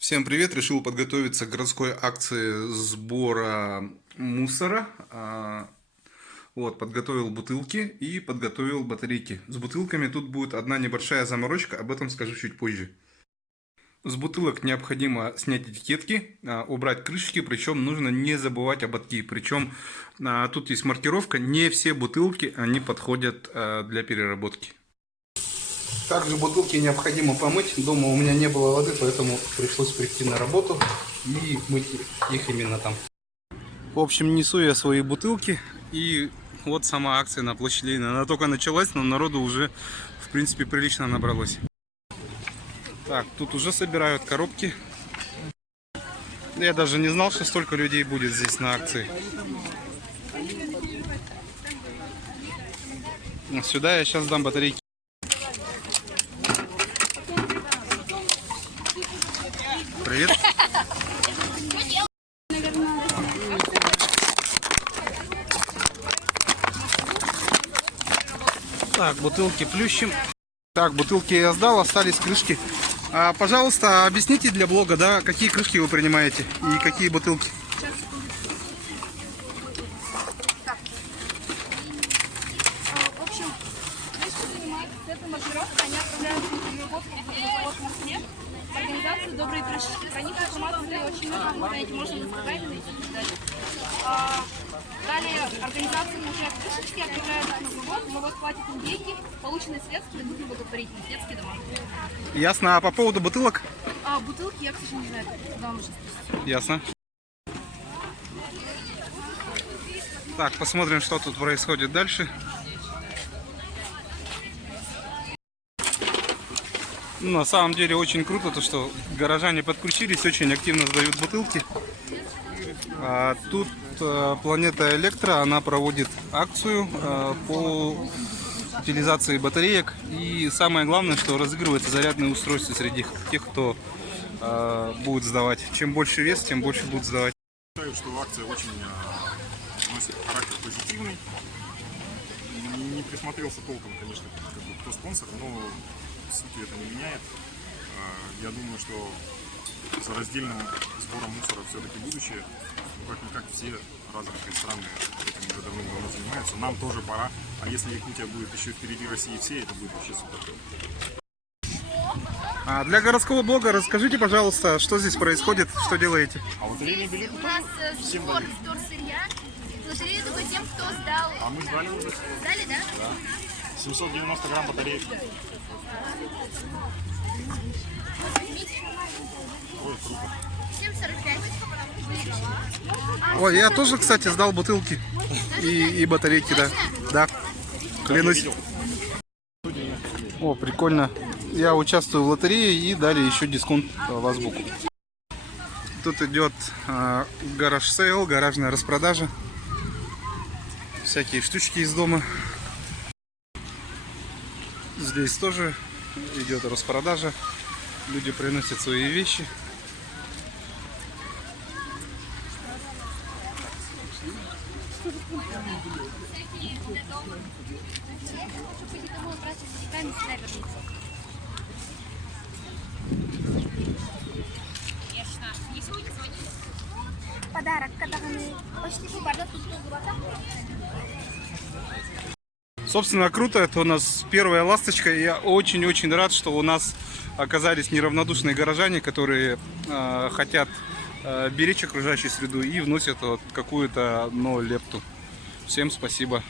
Всем привет! Решил подготовиться к городской акции сбора мусора. Вот, подготовил бутылки и подготовил батарейки. С бутылками тут будет одна небольшая заморочка, об этом скажу чуть позже. С бутылок необходимо снять этикетки, убрать крышечки, причем нужно не забывать ободки. Причем тут есть маркировка, не все бутылки они подходят для переработки. Также бутылки необходимо помыть. Дома у меня не было воды, поэтому пришлось прийти на работу и мыть их именно там. В общем, несу я свои бутылки. И вот сама акция на площади Ленина. Она только началась, но народу уже, в принципе, прилично набралось. Так, тут уже собирают коробки. Я даже не знал, что столько людей будет здесь на акции. Сюда я сейчас дам батарейки. Привет. Так, бутылки плющим. Так, бутылки я сдал, остались крышки. Пожалуйста, объясните для блога, да, какие крышки вы принимаете и какие бутылки. В общем, крышки принимают с этой маркировкой, они отправляются на переработку в завод в Москве, организацию «Добрые крышечки». Про них информации очень много, вы знаете, можно в Инстаграме найти и так далее. Далее организация получает крышечки, отправляет их на завод платит им деньги, полученные средства идут на благотворительные детские дома. Ясно. А по поводу бутылок? Бутылки я, к сожалению, не знаю, куда нужно спросить. Ясно. Так, посмотрим, что тут происходит дальше. На самом деле очень круто, то что горожане подключились, очень активно сдают бутылки. Тут Планета Электро, она проводит акцию по утилизации батареек. И самое главное, что разыгрывается зарядное устройство среди тех, кто будет сдавать. Чем больше вес, тем больше будут сдавать. Считаю, что акция очень носит характер позитивный. Не присмотрелся толком, конечно, кто спонсор, но сути это не меняет. Я думаю, что за раздельным сбором мусора все-таки будущее. Как-никак все развитые страны этим уже давно занимаются. Нам тоже пора. А если Якутия будет еще впереди России всей, это будет вообще супер. Для городского блога расскажите, пожалуйста, что здесь происходит, что делаете? А лотерейный билет У нас сбор сырья. Лотерея только тем, кто сдал. А мы сдали уже. Сдали, да? Да. 790 грамм батареек. Ой, круто. 7,45. Ой, я тоже, кстати, сдал бутылки и батарейки, да. Да, клянусь. О, прикольно. Я участвую в лотерее и дали еще дисконт в азбуку. Тут идет гараж сейл, гаражная распродажа. Всякие штучки из дома. Здесь тоже идет распродажа. Люди приносят свои вещи. Подарок, когда мы почти попадем. Собственно, круто, это у нас первая ласточка. Я очень-очень рад, что у нас оказались неравнодушные горожане, которые хотят беречь окружающую среду и вносят вот какую-то лепту. Всем спасибо.